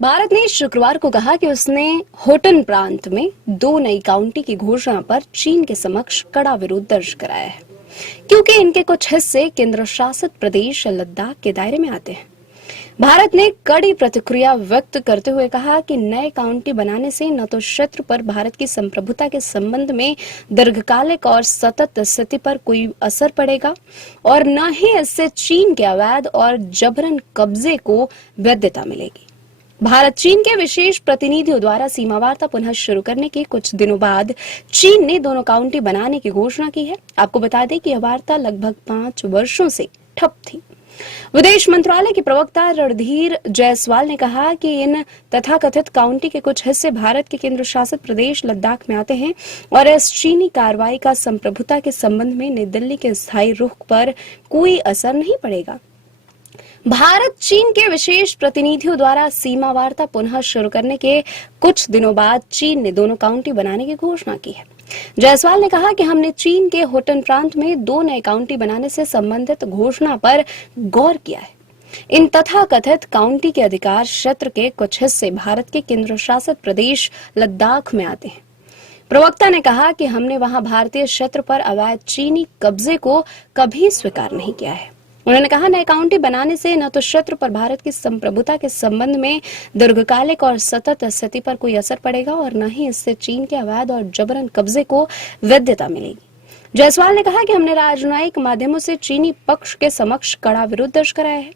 भारत ने शुक्रवार को कहा कि उसने होटन प्रांत में 2 नई काउंटी की घोषणा पर चीन के समक्ष कड़ा विरोध दर्ज कराया है, क्योंकि इनके कुछ हिस्से केंद्र शासित प्रदेश लद्दाख के दायरे में आते हैं। भारत ने कड़ी प्रतिक्रिया व्यक्त करते हुए कहा कि नए काउंटी बनाने से न तो क्षेत्र पर भारत की संप्रभुता के संबंध में दीर्घकालिक और सतत स्थिति पर कोई असर पड़ेगा और न ही इससे चीन के अवैध और जबरन कब्जे को वैधता मिलेगी। भारत चीन के विशेष प्रतिनिधियों द्वारा सीमा वार्ता पुनः शुरू करने के कुछ दिनों बाद चीन ने दोनों काउंटी बनाने की घोषणा की है। आपको बता दें कि यह वार्ता लगभग 5 वर्षों से ठप थी। विदेश मंत्रालय के प्रवक्ता रणधीर जायसवाल ने कहा कि इन तथाकथित काउंटी के कुछ हिस्से भारत के केंद्र शासित प्रदेश लद्दाख में आते हैं और इस चीनी कार्रवाई का संप्रभुता के संबंध में नई दिल्ली के स्थायी रुख पर कोई असर नहीं पड़ेगा। भारत चीन के विशेष प्रतिनिधियों द्वारा सीमा वार्ता पुनः शुरू करने के कुछ दिनों बाद चीन ने दोनों काउंटी बनाने की घोषणा की है। जायसवाल ने कहा कि हमने चीन के होटन प्रांत में 2 नए काउंटी बनाने से संबंधित घोषणा पर गौर किया है। इन तथाकथित काउंटी के अधिकार क्षेत्र के कुछ हिस्से भारत के केंद्र शासित प्रदेश लद्दाख में आते हैं। प्रवक्ता ने कहा कि हमने वहां भारतीय क्षेत्र पर अवैध चीनी कब्जे को कभी स्वीकार नहीं किया है। उन्होंने कहा, नए काउंटी बनाने से न तो क्षेत्र पर भारत की संप्रभुता के संबंध में दीर्घकालिक और सतत स्थिति पर कोई असर पड़ेगा और न ही इससे चीन के अवैध और जबरन कब्जे को वैधता मिलेगी। जायसवाल ने कहा कि हमने राजनयिक माध्यमों से चीनी पक्ष के समक्ष कड़ा विरोध दर्ज कराया है।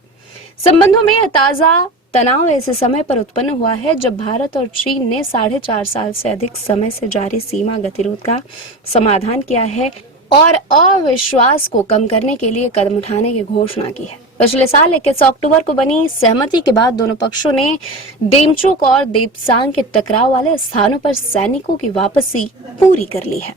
संबंधों में ताजा तनाव ऐसे समय पर उत्पन्न हुआ है जब भारत और चीन ने 4.5 साल से अधिक समय से जारी सीमा गतिरोध का समाधान किया है और अविश्वास को कम करने के लिए कदम उठाने की घोषणा की है। पिछले साल 21 अक्टूबर को बनी सहमति के बाद दोनों पक्षों ने डेमचोक और देपसांग के टकराव वाले स्थानों पर सैनिकों की वापसी पूरी कर ली है।